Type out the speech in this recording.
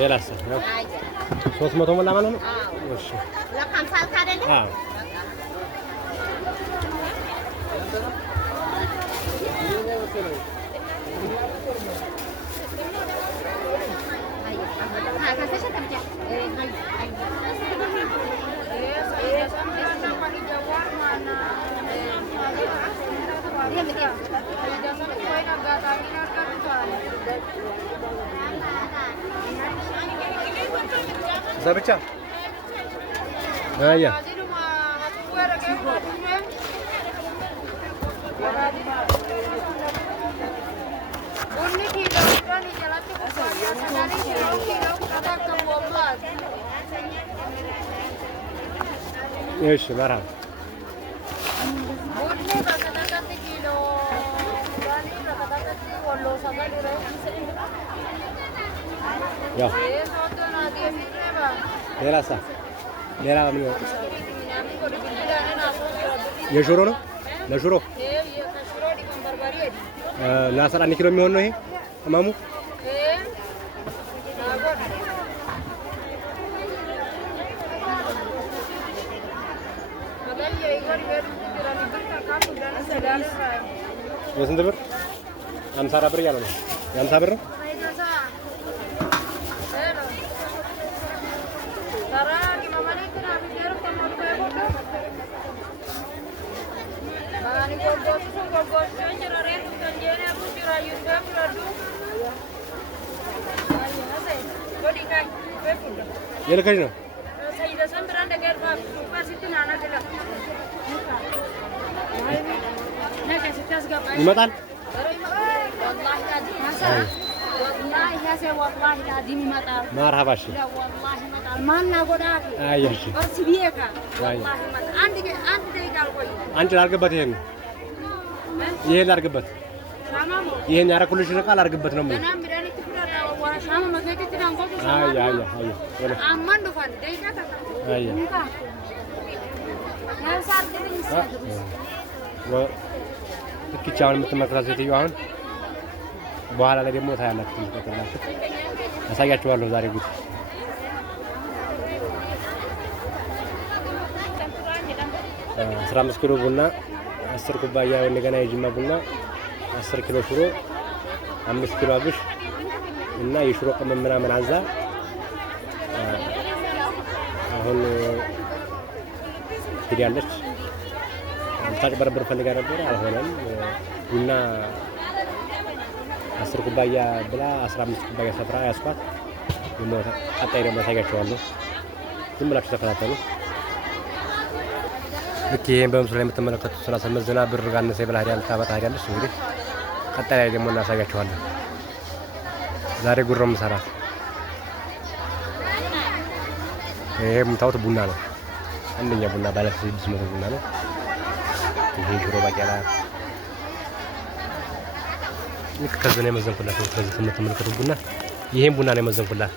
ሌላስ ነው 300 ሞላ ማለት ነው። እሺ ለካምሳ አይደል? አዎ Zabitcha. Ya. Yes, marhaba. Ya. ሌላሳ ሌላ ምን ነው? የሽሮ ነው ለሽሮ ለ11 ኪሎ የሚሆን ነው ይሄ ማሙ የስንት ብር? 50 ብር እያለ ነው። የ50 ብር ነው። የልከኝ ነው ይመጣል مرحبا شي لا والله مطال ما لنا غداك ايوه شي بس بيك والله ما عندي دقيقه القوي አንቺ ላርግበት ይሄን ላርግበት شامامو ይሄን ያረኩልሽ ነው ቃል አርግበት ነው انا مداني تفرد ورا شامامو مكيت تدان قوي ايوه امان دفن دقيقه ايوه يا صار دني ትክቻውን የምትመክራት ሴትዮ አሁን በኋላ ላይ ደግሞ ታያላችሁ ትመጣላችሁ አሳያችኋለሁ ዛሬ ጉድ 15 ኪሎ ቡና 10 ኩባያ እንደገና የጅማ ቡና 10 ኪሎ ሽሮ 5 ኪሎ አብሽ እና የሽሮ ቅመም ምናምን አዛ አሁን ትዲያለች ታጭበረብር ፈልጋ ነበር አልሆነም ቡና 10 ኩባያ ብላ 15 ኩባያ ሰፍራ ያስኳት ቀጣይ ደግሞ ታያችኋለሁ ዝም ብላችሁ ተከታተሉ ልክ ይሄን በምስሉ ላይ የምትመለከቱት ስላሰመዘና ብር ጋነሰ ይብላ ሄዳል ታበታ ሄዳለች እንግዲህ ቀጣይ ላይ ደግሞ እናሳያችኋለን ዛሬ ጉሮም ሰራ ይሄ የምታዩት ቡና ነው አንደኛ ቡና ባለ 600 ቡና ነው ይሄ ሽሮ ባቄላ ልክ ከዚህ ነው የመዘንኩላት ከዚህ የምትመለከቱት ቡና ይሄን ቡና ነው የመዘንኩላት